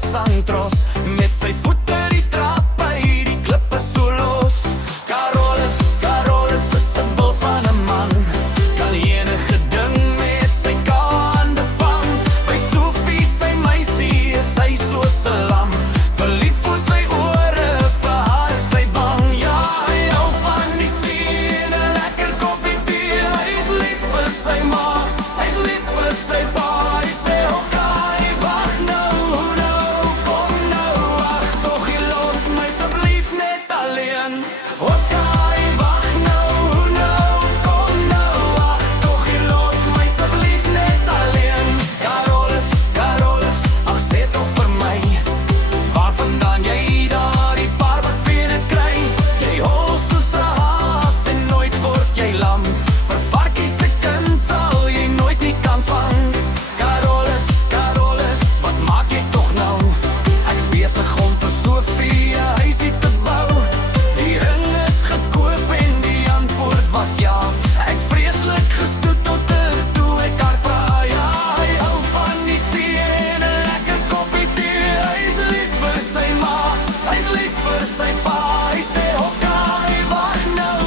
sandros met sy voete die trap by die klippe so los. Carolus is 'n bil van 'n man, kan enige ding met sy hande vang. By Sophie sy meisie is hy soos 'n lam, verlief voor sy ore, vir haar is hy bang. Ja, hy hou van die see en 'n lekker koppie tee. Hy is lief vir sy ma, hy is lief vir sy pa. Hy sê okay, wag nou, kom nou, ag tog jy los my asseblief net alleen. Okay, wag nou, kom nou, ag tog jy los my asseblief net alleen. Carolus, ag sê tog vir my, waar vandaan jy daardie paar bakbene kry? Jy hol soos 'n haas en nooit word jy lam, vir varkies se kind sal jy nooit nie kan vang. Carolus, wat maak jy tog nou? Ek's besig om vir Sophie 'n huisie te bou. Die ring is gekoop en die antwoord was ja. Ek vreeslik gestoet tot toe ek haar vra. Ja, hy hou van die see en 'n lekker koppie tee. Hy is lief vir sy ma, hy is lief vir sy pa. Hy sê okay, wag nou,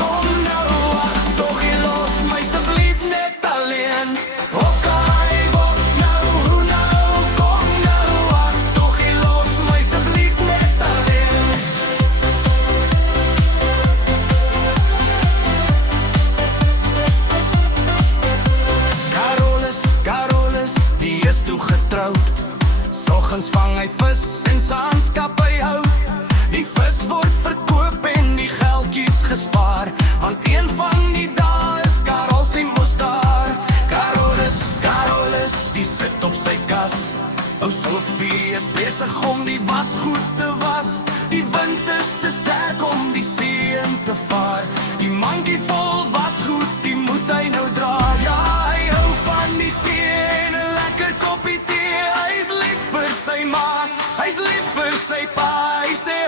kom nou, ag tog jy los my asseblief net alleen. Okay, wag nou, kom nou, ag tog jy los my asseblief net alleen. Carolus, die is toe getroud. Soggens vang hy vis en s'aands kap hy hout. Die vis word verkoop en die geldjies gespaar, want een van die dae is Karol sy mos daar. Carolus, die sit op sy kas. Ou Sophie is besig om die wasgoed te was. Die wind is te sterk om die see in te vaar. Die mandjie vol wasgoed, die moet hy nou dra. Ja, hy hou van die see en 'n lekker koppie tee. Hy is lief vir sy ma, hy is lief vir sy pa. Hy sê